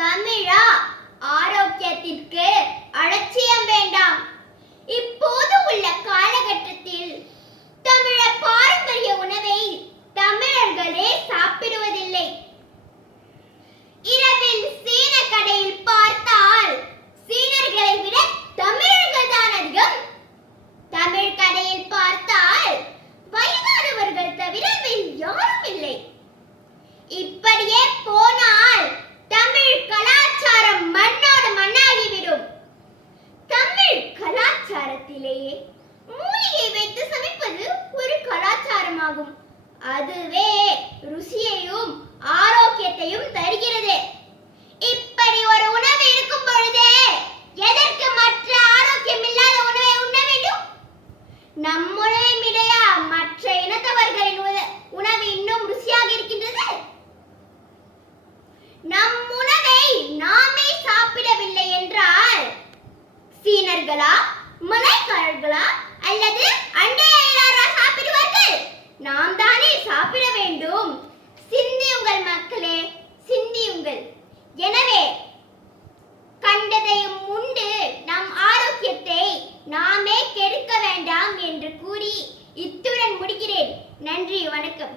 தமிழா ஆரோக்கியத்திற்கு அலட்சியம் வேண்டாம். இப்போது உள்ள காலகட்டத்தில் தமிழர் பாரம்பரிய உணவை தமிழர்களே சாப்பிடுவதில்லை. இரவில் சீன கடையில் பார்த்தால் சீனர்களை விட தமிழர்கள் தான் அதிகம். தமிழ் கடையில் பார்த்தால் வயதானவர்கள் தவிர வேறு யாரும் இல்லை. இப்படியே போனால் தமிழ் கலாச்சாரம் மண்ணோடு மண்ணாகிவிடும். தமிழ் கலாச்சாரத்திலேயே மூலிகை வைத்து சமைப்பது ஒரு கலாச்சாரமாகும். அதுவே ருசியையும் ஆரோக்கியத்தையும் தருகிறது. இப்படி ஒரு உணவு இருக்கும் பொழுது எதற்கு மற்ற ஆரோக்கியம் இல்லாத உணவை உண்ண வேண்டும்? நம்முடைய மிடையா மற்ற இனத்தவர்களின் உணவு இன்னும் ருசியாக இருக்கின்றது. நம் உணவை நாமே சாப்பிடவில்லை என்றால் சீனர்களா, மலாய்க்காரர்களா அல்லது அண்டையரா சாப்பிடுவார்கள்? நாம் தானே சாப்பிட வேண்டும். சிந்தியுங்கள் மக்களே, சிந்தியுங்கள். எனவே கண்டதையும் உண்டு நம் ஆரோக்கியத்தை நாமே கெடுக்க வேண்டாம் என்று கூறி இத்துடன் முடிக்கிறேன். நன்றி, வணக்கம்.